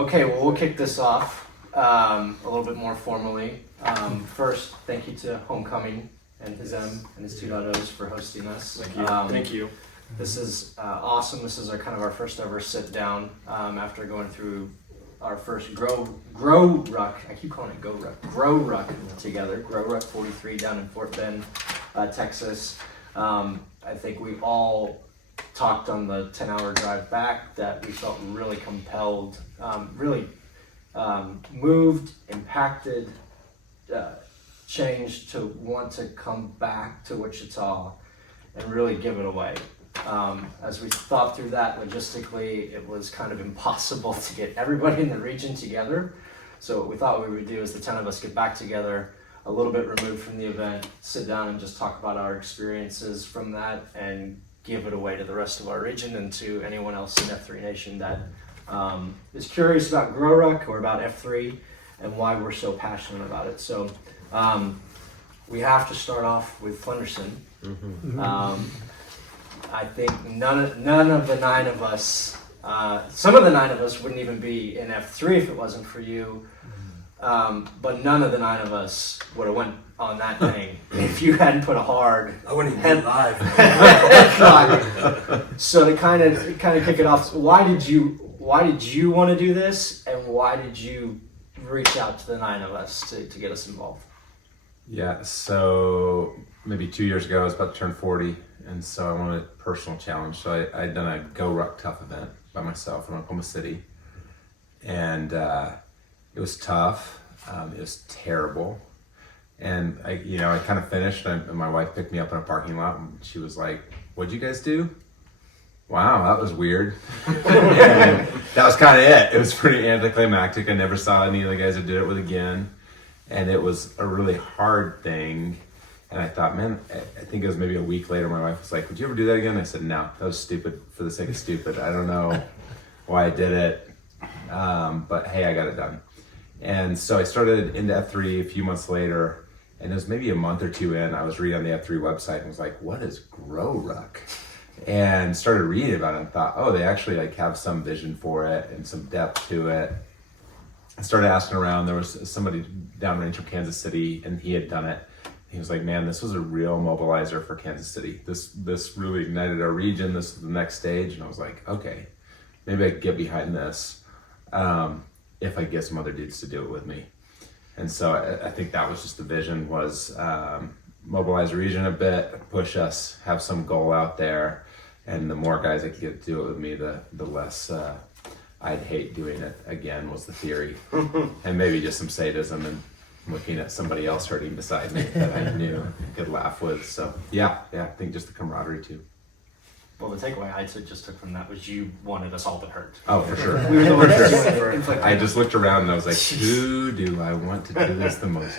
Okay, well, we'll kick this off a little bit more formally. First, thank you to Homecoming and his and his 2.0s for hosting us. Thank you. Thank you. This is awesome. This is our first ever sit down after going through our first GrowRuck. I keep calling it GrowRuck together. GrowRuck 43 down in Fort Bend, Texas. I think we all talked on the 10-hour drive back that we felt really compelled, moved, impacted, changed to want to come back to Wichita and really give it away. As we thought through that logistically, it was kind of impossible to get everybody in the region together. So what we thought we would do is the 10 of us get back together, a little bit removed from the event, sit down and just talk about our experiences from that and give it away to the rest of our region and to anyone else in F3 Nation that is curious about GrowRuck or about F3 and why we're so passionate about it. So we have to start off with Flenderson. I think none of the 9 of us, some of the 9 of us wouldn't even be in F3 if it wasn't for you. But none of the 9 of us would have went on that thing if you hadn't put a hard. I wouldn't even be live. So to kind of kick it off, why did you want to do this, and why did you reach out to the 9 of us to get us involved? Yeah, so maybe 2 years ago I was about to turn 40, and so I wanted a personal challenge. So I'd done a GrowRuck Tough event by myself in Oklahoma City, and it was tough. It was terrible. And I kind of finished, and my wife picked me up in a parking lot, and she was like, "What'd you guys do? Wow, that was weird." And that was kind of it. It was pretty anticlimactic. I never saw any of the guys I did it with again. And it was a really hard thing. And I thought, man, I think it was maybe a week later, my wife was like, "Would you ever do that again?" I said, "No, that was stupid for the sake of stupid. I don't know why I did it. But hey, I got it done." And so I started into F3 a few months later, and it was maybe a month or 2 in, I was reading on the F3 website and was like, what is GrowRuck? And started reading about it and thought, oh, they actually have some vision for it and some depth to it. I started asking around. There was somebody downrange from Kansas City, and he had done it. He was like, man, this was a real mobilizer for Kansas City. This really ignited our region. This was the next stage. And I was like, okay, maybe I could get behind this. If I get some other dudes to do it with me. And so I think that was just the vision, was mobilize the region a bit, push us, have some goal out there, and the more guys that could get to do it with me, the less I'd hate doing it again, was the theory. And maybe just some sadism and looking at somebody else hurting beside me that I knew I could laugh with. So yeah, I think just the camaraderie too. Well, the takeaway I just took from that was you wanted us all to hurt. Oh, for sure. We were the ones For sure. I just looked around and I was like, who do I want to do this the most?